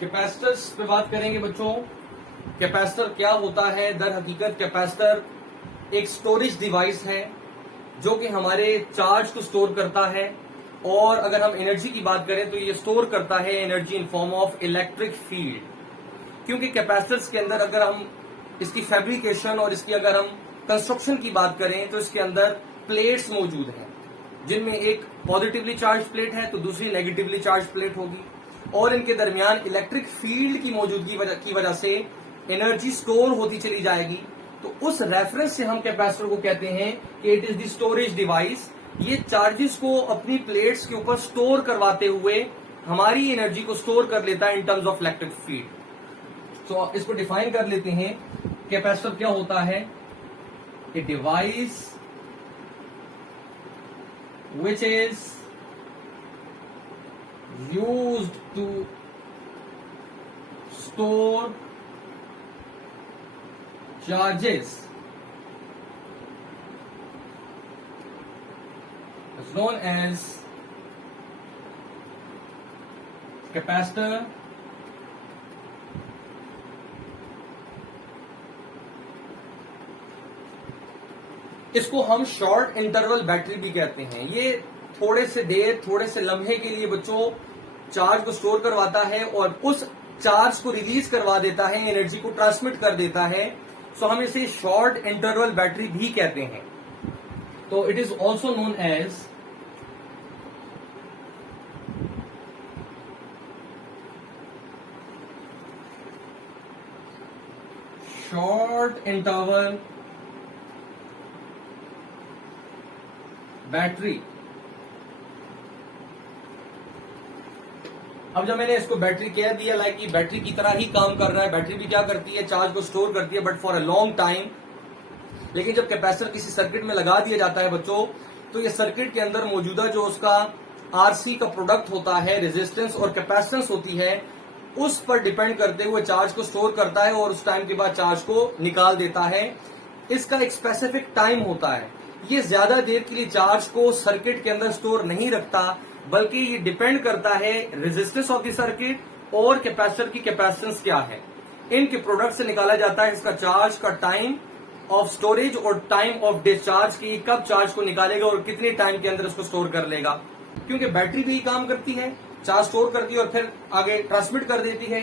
Capacitors पे बात करेंगे बच्चों। कैपेसिटर क्या होता है? दर हकीकत कैपेसिटर एक स्टोरेज डिवाइस है जो कि हमारे चार्ज को स्टोर करता है, और अगर हम एनर्जी की बात करें तो ये स्टोर करता है energy in form of electric field. क्योंकि कैपेसिटर्स के अंदर अगर हम इसकी फैब्रिकेशन और इसकी अगर हम कंस्ट्रक्शन की बात करें तो इसके अंदर प्लेट्स मौजूद हैं, जिनमें एक पॉजिटिवली चार्ज प्लेट है तो दूसरी नेगेटिवली चार्ज प्लेट होगी, और इनके दरमियान इलेक्ट्रिक फील्ड की मौजूदगी की वजह से एनर्जी स्टोर होती चली जाएगी। तो उस रेफरेंस से हम कैपेसिटर को कहते हैं कि it is the storage device. ये चार्जेस को अपनी प्लेट्स के ऊपर स्टोर करवाते हुए हमारी एनर्जी को स्टोर कर लेता है in terms of electric field. तो इसको डिफाइन कर लेते हैं। कैपेसिटर क्या होता है? A device which is used to store charges is known as capacitor. इसको हम शॉर्ट इंटरवल बैटरी भी कहते हैं। ये थोड़े से लम्हे के लिए बच्चों चार्ज को स्टोर करवाता है और उस चार्ज को रिलीज करवा देता है, एनर्जी को ट्रांसमिट कर देता है। सो हम इसे शॉर्ट इंटरवल बैटरी भी कहते हैं। तो it is also known as short interval battery. अब जब मैंने इसको बैटरी कह दिया, लाइक ये बैटरी की तरह ही काम कर रहा है। बैटरी भी क्या करती है? चार्ज को स्टोर करती है, but for a long time. लेकिन जब कैपेसिटर किसी सर्किट में लगा दिया जाता है बच्चों, तो ये सर्किट के अंदर मौजूदा जो उसका आरसी का प्रोडक्ट होता है, रेजिस्टेंस और कैपेसिटेंस होती है, उस पर डिपेंड करते हुए चार्ज को स्टोर करता है और उस टाइम के बाद चार्ज को निकाल देता है। इसका एक स्पेसिफिक टाइम होता है। ये ज्यादा देर के लिए चार्ज को सर्किट के अंदर स्टोर नहीं रखता, बल्कि ये डिपेंड करता है रेजिस्टेंस ऑफ द सर्किट और कैपेसिटर की कैपेसिटेंस क्या है। इनके प्रोडक्ट से निकाला जाता है इसका चार्ज का टाइम ऑफ स्टोरेज और टाइम ऑफ डिस्चार्ज की, कब चार्ज को निकालेगा और कितने टाइम के अंदर उसको स्टोर कर लेगा। क्योंकि बैटरी भी काम करती है, चार्ज स्टोर करती है और फिर आगे ट्रांसमिट कर देती है।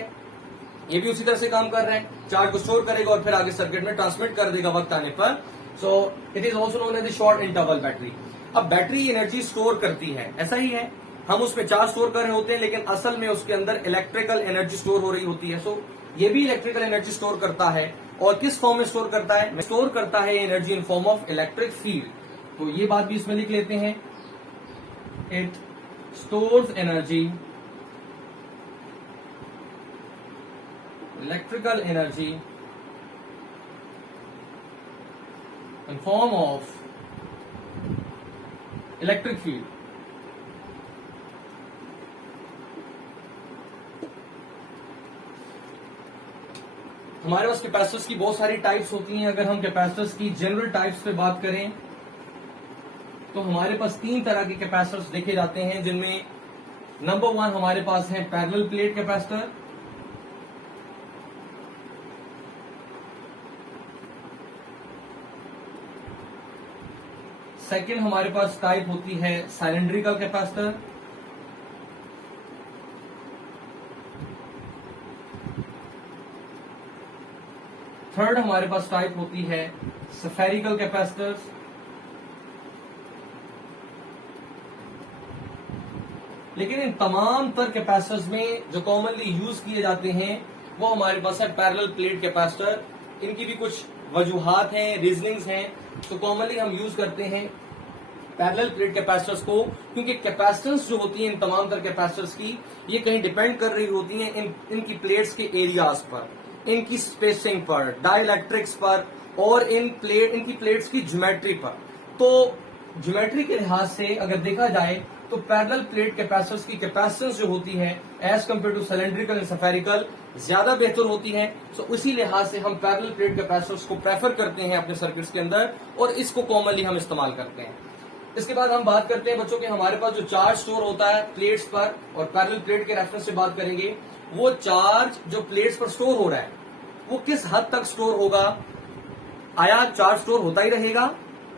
ये भी उसी तरह से काम कर रहा है, चार्ज को स्टोर करेगा और फिर आगे सर्किट में ट्रांसमिट कर देगा वक्त आने पर। So it is also known as short interval battery. अब बैटरी एनर्जी स्टोर करती है, ऐसा ही है। हम उसमें चार्ज स्टोर कर रहे होते हैं, लेकिन असल में उसके अंदर इलेक्ट्रिकल एनर्जी स्टोर हो रही होती है। सो ये भी इलेक्ट्रिकल एनर्जी स्टोर करता है। और किस फॉर्म में स्टोर करता है? स्टोर करता है energy in form of electric field. तो ये बात भी इसमें लिख लेते हैं। It stores energy, electrical energy in form of electric field। हमारे पास कैपेसिटर्स की बहुत सारी टाइप्स होती हैं। अगर हम कैपेसिटर्स की जनरल टाइप्स पे बात करें तो हमारे पास 3 तरह के कैपेसिटर्स देखे जाते हैं, जिनमें नंबर 1 हमारे पास है पैरेलल प्लेट कैपेसिटर। सेकेंड हमारे पास टाइप होती है सिलेंड्रिकल कैपेसिटर। थर्ड हमारे पास टाइप होती है स्फेरिकल कैपेसिटर। लेकिन इन तमाम तर कैपेसिटर्स में जो कॉमनली यूज किए जाते हैं वो हमारे पास है पैरेलल प्लेट कैपेसिटर। इनकी भी कुछ वजूहात हैं, रीजनिंग्स हैं। तो कॉमनली हम यूज करते हैं पैरेलल प्लेट कैपेसिटर्स को, क्योंकि कैपेसिटेंस जो होती है इन तमाम तरह कैपेसिटर्स की, ये कहीं डिपेंड कर रही होती हैं इनकी प्लेट्स के एरियाज पर, इनकी स्पेसिंग पर, डाइलेक्ट्रिक्स पर और इनकी प्लेट्स की ज्योमेट्री पर। तो ज्योमेट्री के लिहाज से अगर देखा जाए तो पैरेलल प्लेट कैपेसिटर्स की कैपेसिटेंस जो होती है as compare to cylindrical and spherical ज्यादा बेहतर होती है। सो उसी लिहाज से हम पैरेलल प्लेट कैपेसिटर्स को प्रेफर करते हैं अपने सर्किट्स के अंदर और इसको कॉमनली हम इस्तेमाल करते हैं। इसके बाद हम बात करते हैं बच्चों के हमारे पास जो चार्ज स्टोर होता है प्लेट्स पर, और पैरेलल प्लेट के रेफरेंस से बात करेंगे, वो चार्ज जो प्लेट्स पर स्टोर हो रहा है वो किस हद तक स्टोर होगा। आया चार्ज स्टोर होता ही रहेगा,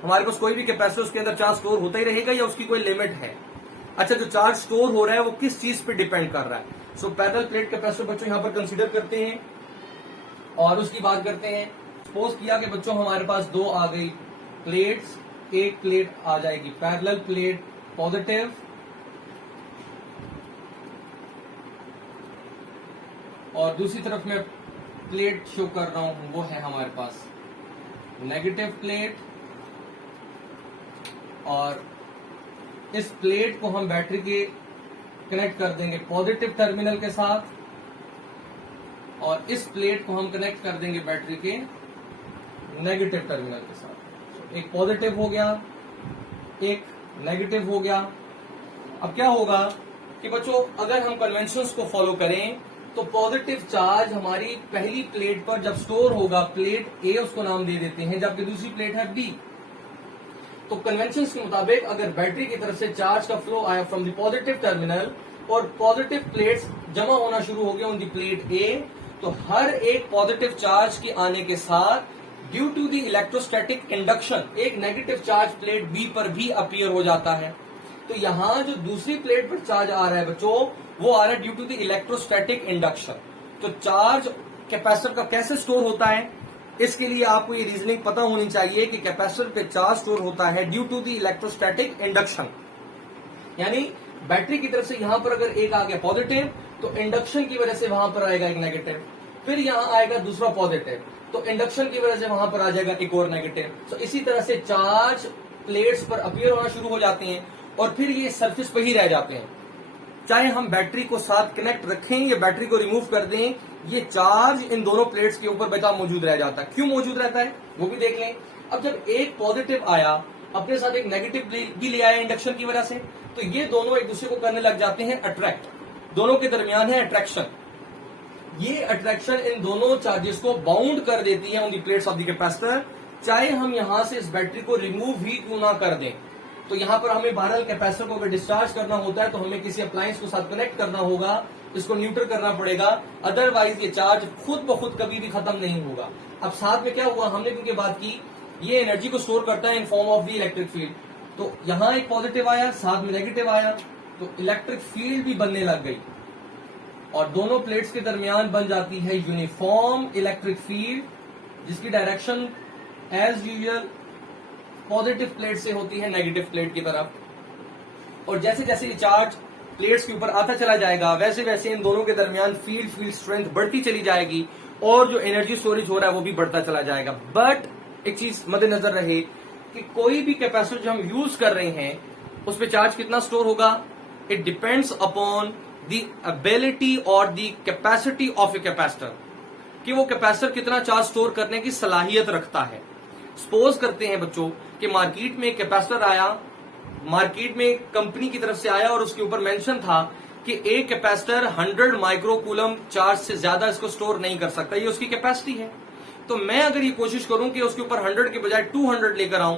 हमारे पास कोई भी कैपेसिटर उसके अंदर चार्ज स्टोर होता ही रहेगा, या उसकी कोई लिमिट है। अच्छा, जो चार्ज स्टोर हो रहा है वो किस चीज पे डिपेंड कर रहा है। सो पैरेलल प्लेट कैपेसिटर बच्चों यहां पर कंसीडर करते हैं और उसकी बात करते हैं। सपोज किया कि बच्चों हमारे पास दो आ गई प्लेट्स, एक प्लेट आ जाएगी पैरेलल प्लेट पॉजिटिव और दूसरी तरफ मैं प्लेट शो कर रहा हूं वो है हमारे पास नेगेटिव प्लेट, और इस प्लेट को हम बैटरी के कनेक्ट कर देंगे पॉजिटिव टर्मिनल के साथ, और इस प्लेट को हम कनेक्ट कर देंगे बैटरी के नेगेटिव टर्मिनल के साथ। एक पॉजिटिव हो गया, एक नेगेटिव हो गया। अब क्या होगा कि बच्चों अगर हम कन्वेंशंस को फॉलो करें तो पॉजिटिव चार्ज हमारी पहली प्लेट पर जब स्टोर होगा, प्लेट ए उसको नाम दे देते हैं, जबकि दूसरी प्लेट है बी। तो कन्वेंशंस के मुताबिक अगर बैटरी की तरफ से चार्ज का फ्लो आया फ्रॉम द पॉजिटिव टर्मिनल और पॉजिटिव प्लेट्स जमा होना शुरू हो गया ऑन द प्लेट ए, तो हर एक पॉजिटिव चार्ज के आने के साथ due to the electrostatic induction एक नेगेटिव चार्ज प्लेट बी पर भी अपीयर हो जाता है। तो यहां जो दूसरी प्लेट पर चार्ज आ रहा है बच्चों वो आ रहा है due to the electrostatic induction. तो चार्ज कैपेसिटर का कैसे स्टोर होता है, इसके लिए आपको ये रीजनिंग पता होनी चाहिए कि कैपेसिटर पे चार्ज स्टोर होता है due to the electrostatic induction. यानी बैटरी की तरफ से यहां पर अगर एक आ गया पॉजिटिव तो इंडक्शन की वजह से वहां पर आएगा एक नेगेटिव, फिर यहां आएगा दूसरा पॉजिटिव तो इंडक्शन की वजह से वहां पर आ जाएगा एक और नेगेटिव। तो इसी तरह से चार्ज प्लेट्स पर अपीयर होना शुरू हो जाते हैं और फिर ये सरफेस पर ही रह जाते हैं। चाहे हम बैटरी को साथ कनेक्ट रखें या बैटरी को रिमूव कर दें, ये चार्ज इन दोनों प्लेट्स के ऊपर बचा मौजूद रह जाता है। क्यों मौजूद रहता है वो भी देख लें। अब जब एक पॉजिटिव आया अपने साथ एक नेगेटिव भी ले आया इंडक्शन की वजह से, तो ये दोनों एक दूसरे को करने लग जाते हैं अट्रैक्ट, दोनों के दरमियान है अट्रैक्शन। ये अट्रैक्शन इन दोनों चार्जेस को बाउंड कर देती है on the plates of the capacitor, चाहे हम यहां से इस बैटरी को रिमूव ही क्यों ना कर दें। तो यहां पर हमें बहरहाल कैपेसिटर को अगर डिस्चार्ज करना होता है तो हमें किसी अप्लायंस को साथ कनेक्ट करना होगा, इसको न्यूट्रल करना पड़ेगा, अदरवाइज ये चार्ज खुद ब खुद कभी भी खत्म नहीं होगा। अब साथ में क्या हुआ, हमने क्योंकि बात की ये एनर्जी को स्टोर करता है in form of the electric field, तो यहां एक पॉजिटिव आया साथ में नेगेटिव आया तो इलेक्ट्रिक फील्ड भी बनने लग गई और दोनों प्लेट्स के दरमियान बन जाती है यूनिफॉर्म इलेक्ट्रिक फील्ड जिसकी direction as usual positive plate से होती है नेगेटिव प्लेट की तरफ। और जैसे जैसे ये चार्ज प्लेट्स के ऊपर आता चला जाएगा वैसे वैसे इन दोनों के दरमियान फील्ड स्ट्रेंथ बढ़ती चली जाएगी और जो एनर्जी स्टोरेज हो रहा है वो भी बढ़ता चला जाएगा। बट एक चीज मद्देनजर रहे कि कोई भी कैपेसिटर जो हम यूज कर रहे हैं उस पर चार्ज कितना स्टोर होगा, it depends upon the ability और the capacity of a capacitor, कि वो कैपेसिटर कितना चार्ज स्टोर करने की सलाहियत रखता है। सपोज करते हैं बच्चों कि मार्केट में एक कैपेसिटर आया, मार्केट में कंपनी की तरफ से आया और उसके ऊपर मेंशन था कि एक कैपेसिटर 100 माइक्रोकूलम चार्ज से ज्यादा इसको स्टोर नहीं कर सकता, ये उसकी कैपेसिटी है। तो मैं अगर ये कोशिश करूं कि उसके ऊपर 100 के बजाय 200 लेकर आऊं,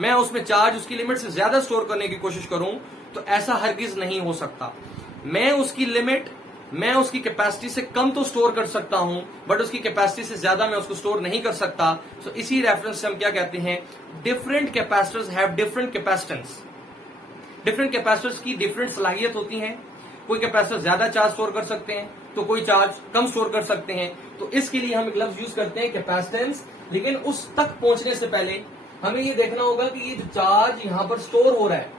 मैं उसमें चार्ज उसकी लिमिट से ज्यादा स्टोर करने की कोशिश करूं, तो ऐसा हरगिज नहीं हो सकता। मैं उसकी लिमिट, मैं उसकी कैपेसिटी से कम तो स्टोर कर सकता हूं बट उसकी कैपेसिटी से ज्यादा मैं उसको स्टोर नहीं कर सकता। तो इसी रेफरेंस से हम क्या कहते हैं, different capacitors have different capacitance. Different capacitors की डिफरेंट सलाहियत होती है, कोई कैपेसिटर ज्यादा चार्ज स्टोर कर सकते हैं तो कोई चार्ज कम स्टोर कर सकते हैं। तो इसके लिए हम एक लफ्ज यूज करते हैं कैपेसिटेंस, लेकिन उस तक पहुंचने से पहले हमें ये देखना होगा कि ये जो चार्ज यहां पर स्टोर हो रहा है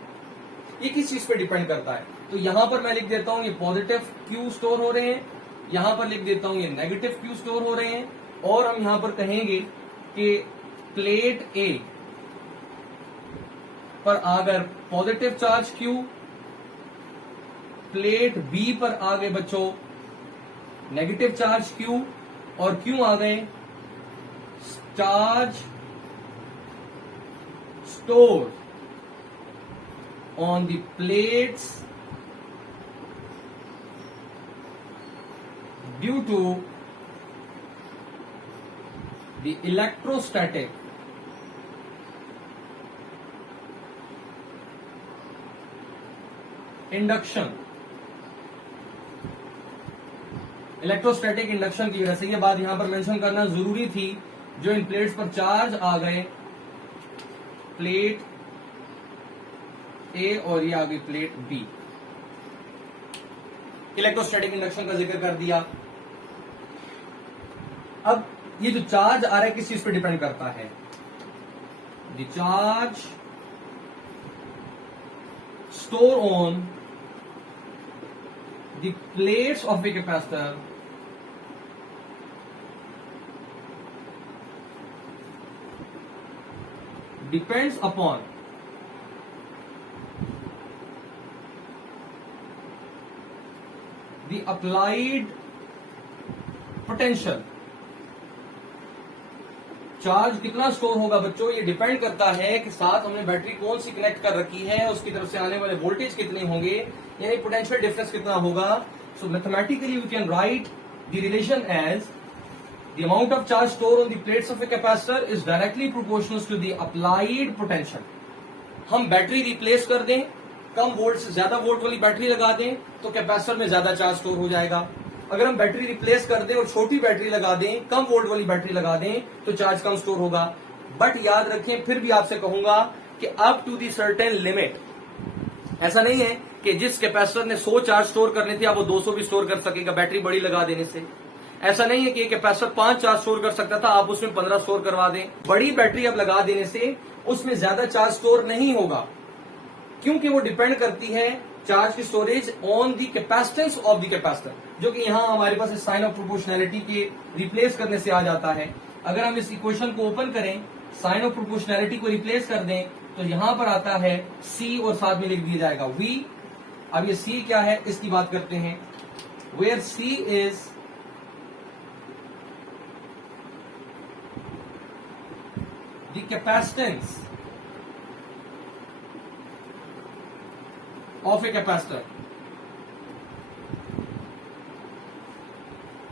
ये किस चीज पे डिपेंड करता है। तो यहां पर मैं लिख देता हूं ये पॉजिटिव क्यू स्टोर हो रहे हैं, यहां पर लिख देता हूं ये नेगेटिव क्यू स्टोर हो रहे हैं, और हम यहां पर कहेंगे कि प्लेट ए पर अगर positive charge Q, plate B पर आ गए बच्चों नेगेटिव चार्ज क्यू, और क्यू आ गए charge store on the plates due to the electrostatic induction, electrostatic induction की वजह से, ये बात यहां पर मेंशन करना जरूरी थी, जो इन प्लेट्स पर चार्ज आ गए, प्लेट ए और ये आ गई प्लेट बी, इलेक्ट्रोस्टैटिक इंडक्शन का जिक्र कर दिया। अब ये जो चार्ज आ रहा है किस चीज पर डिपेंड करता है? The charge store on the plates of a capacitor depends upon the applied potential. Charge कितना स्टोर होगा बच्चों, ये डिपेंड करता है कि साथ हमने बैटरी कौन सी कनेक्ट कर रखी है, उसकी तरफ से आने वाले वोल्टेज कितने होंगे, यानी पोटेंशियल डिफरेंस कितना होगा। So mathematically we can write the relation as the amount of charge store on the plates of a capacitor is directly proportional to the applied potential. हम बैटरी रिप्लेस कर दें, कम volt से ज्यादा volt वाली battery लगा दें तो capacitor में ज्यादा चार्ज स्टोर हो जाएगा। अगर हम बैटरी रिप्लेस कर दें और छोटी बैटरी लगा दें, कम वोल्ट वाली बैटरी लगा दें, तो चार्ज कम स्टोर होगा। बट याद रखें, फिर भी आपसे कहूंगा कि up to the certain limit, ऐसा नहीं है कि जिस कैपेसिटर ने 100 चार्ज स्टोर करने थे अब वो 200 भी स्टोर कर सकेगा बैटरी बड़ी लगा देने से। ऐसा नहीं है कि कैपेसिटर 5 चार्ज स्टोर कर सकता था, आप उसमें 15 स्टोर करवा दें। बड़ी बैटरी अब लगा देने से उसमें ज्यादा चार्ज स्टोर नहीं होगा, क्योंकि वो डिपेंड करती है चार्ज की storage on the capacitance of the capacitor, जो कि यहां हमारे पास साइन ऑफ प्रोपोर्शनैलिटी के रिप्लेस करने से आ जाता है। अगर हम इस इक्वेशन को ओपन करें, साइन ऑफ प्रोपोर्शनैलिटी को रिप्लेस कर दें, तो यहां पर आता है सी और साथ में लिख दिया जाएगा वी। अब ये सी क्या है इसकी बात करते हैं। Where C is the capacitance of a capacitor.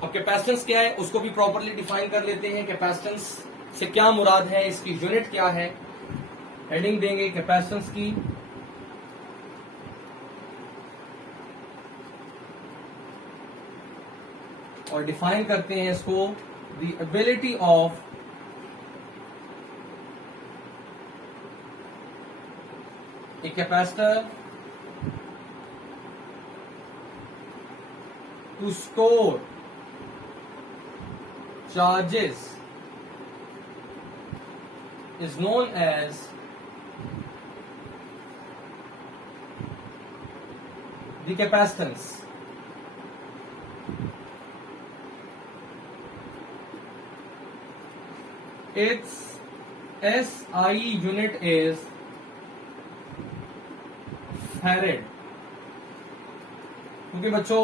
अब कैपेसिटेंस क्या है उसको भी प्रॉपरली डिफाइन कर लेते हैं। कैपेसिटेंस से क्या मुराद है, इसकी यूनिट क्या है, हेडिंग देंगे कैपेसिटेंस की। और डिफाइन करते हैं इसको, the ability of a capacitor to store charges is known as the capacitance. Its SI unit is farad, क्योंकि बच्चों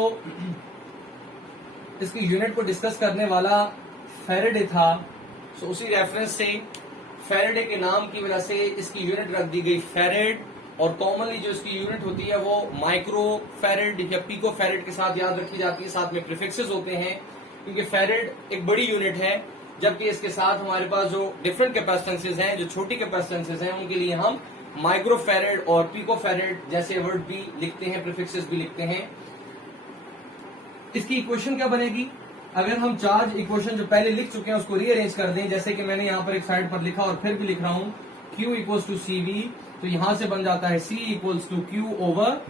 इसकी यूनिट को डिस्कस करने वाला फैरेडे था, सो उसी रेफरेंस से फैरेडे के नाम की वजह से इसकी यूनिट रख दी गई फैरेड। और कॉमनली जो इसकी यूनिट होती है वो माइक्रो फैरेड या पिको फैरेड के साथ याद रखी जाती है, साथ में प्रीफिक्सेस होते हैं, क्योंकि फैरेड एक बड़ी यूनिट है, जबकि इसके साथ हमारे पास जो डिफरेंट कैपेसिटेंसेज हैं, जो छोटी कैपेसिटेंसेज हैं, उनके लिए हम माइक्रो फैरेड और पिको फैरेड जैसे वर्ड भी लिखते हैं, प्रीफिक्सेस भी लिखते हैं। इसकी इक्वेशन क्या बनेगी? अगर हम चार्ज इक्वेशन जो पहले लिख चुके हैं उसको रीअरेंज कर दें, जैसे कि मैंने यहां पर एक साइड पर लिखा और फिर भी लिख रहा हूं, Q equals to C V, तो यहां से बन जाता है C equals to Q over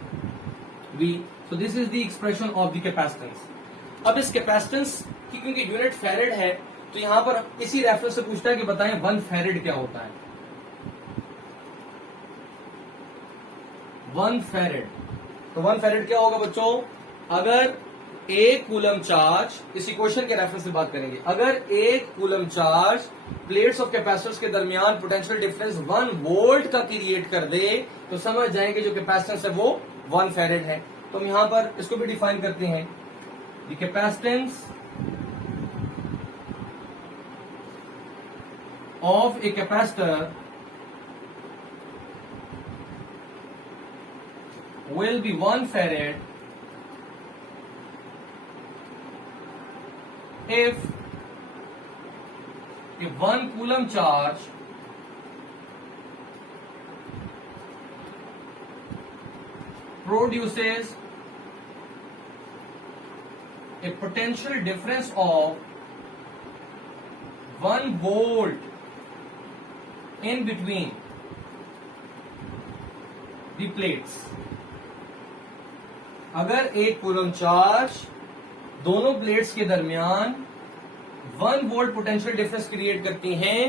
V। So this is the expression of the capacitance. अब इस कैपेसिटेंस की क्योंकि यूनिट फैरेड है, तो यहां पर इसी रेफरेंस से पूछता है कि बताएं 1 फैरेड क्या होता है। 1 फैरेड, तो 1 फैरेड क्या होगा बच्चों? अगर 1 कूलम चार्ज, इस इक्वेशन के रेफरेंस से बात करेंगे, अगर 1 coulomb charge plates of capacitors के दरमियान पोटेंशियल डिफरेंस 1 वोल्ट का क्रिएट कर दे, तो समझ जाएंगे जो कैपेसिटेंस है वो 1 फैरेड है। तो हम यहां पर इसको भी डिफाइन करते हैं, the capacitance of a capacitor will be 1 farad if 1 coulomb charge produces a potential difference of 1 volt in between the plates. अगर एक कूलम चार्ज दोनों प्लेट्स के दरमियान 1 वोल्ट पोटेंशियल डिफरेंस क्रिएट करती हैं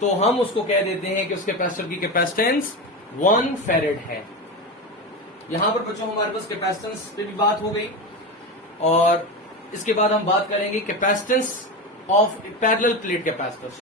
तो हम उसको कह देते हैं कि उस कैपेसिटर की कैपेसिटेंस 1 फैरेड है। यहां पर बच्चों हमारे पास कैपेसिटेंस पे भी बात हो गई और इसके बाद हम बात करेंगे capacitance of parallel plate capacitor.